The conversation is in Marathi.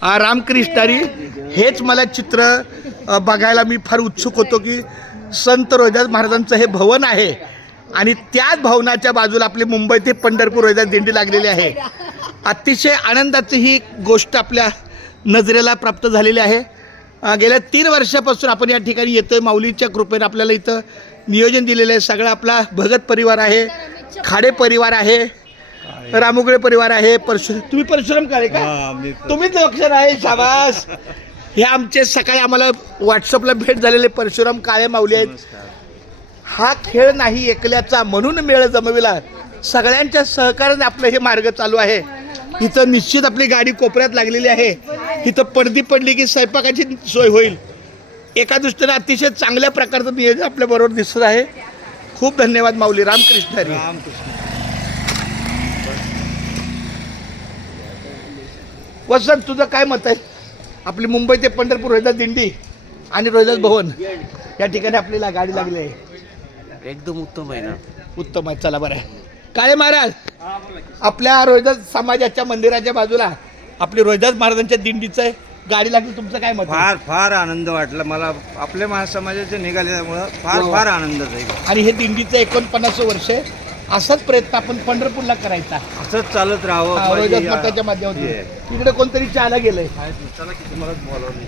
रामकृष्णारी हेच मला चित्र बघायला मी फार उत्सुक होतो की संत रोहिदास महाराजांचं हे भवन आहे आणि त्याच भवनाच्या बाजूला आपली मुंबई ते पंढरपूर रोहिदास दिंडी लागलेली आहे. अतिशय आनंदाची ही गोष्ट आपल्या नजरेला प्राप्त झालेली आहे. गेल्या 3 वर्षापासून आपण या ठिकाणी येतोय. माऊलीच्या कृपेने आपल्याला इथं नियोजन दिलेलं आहे. सगळा आपला भगत परिवार आहे, खाडे परिवार आहे, रामुगळे परिवार आहे. तुम्ही परशुराम काळे का? तुम्हीच लक्षण आहे. शाबास. हे आमचे सकाळी आम्हाला व्हॉट्सअपला भेट झालेले परशुराम काळे माऊली आहेत. हा खेळ नाही एकल्याचा म्हणून मेळ जमविला. सगळ्यांच्या सहकार्याने आपलं हे मार्ग चालू आहे. इथं निश्चित आपली गाडी कोपऱ्यात लागलेली आहे. इथं पडदी पडली की स्वयंपाकाची सोय होईल. एका दृष्टीने अतिशय चांगल्या प्रकारचं नियोजन आपल्याबरोबर दिसत आहे. खूप धन्यवाद माऊली. रामकृष्ण हरी. वसंत, तुझं काय मत आहे? आपली मुंबई ते पंढरपूर रोहिदास दिंडी आणि रोहिदास भवन या ठिकाणी आपल्याला गाडी लागली आहे. एकदम उत्तम आहे ना. उत्तम आहे. चला बरं आहे. काळे महाराज, आपल्या रोहिदास समाजाच्या मंदिराच्या बाजूला आपली रोहिदास महाराजांच्या दिंडीचं गाडी लागली. तुमचं काय मत? फार फार आनंद वाटला मला. आपल्या महासमाजाचे निघाल्यामुळं फार फार आनंद झाला. आणि हे दिंडीचं 49 वर्ष आहे. असाच प्रयत्न आपण पंढरपूरला करायचा. असंच चालत राहावं. रोहिदास मठाच्या माध्यमातून. तिकडे कोणतरी चहाला गेलंय. चला की तुम्हाला बोलावलं.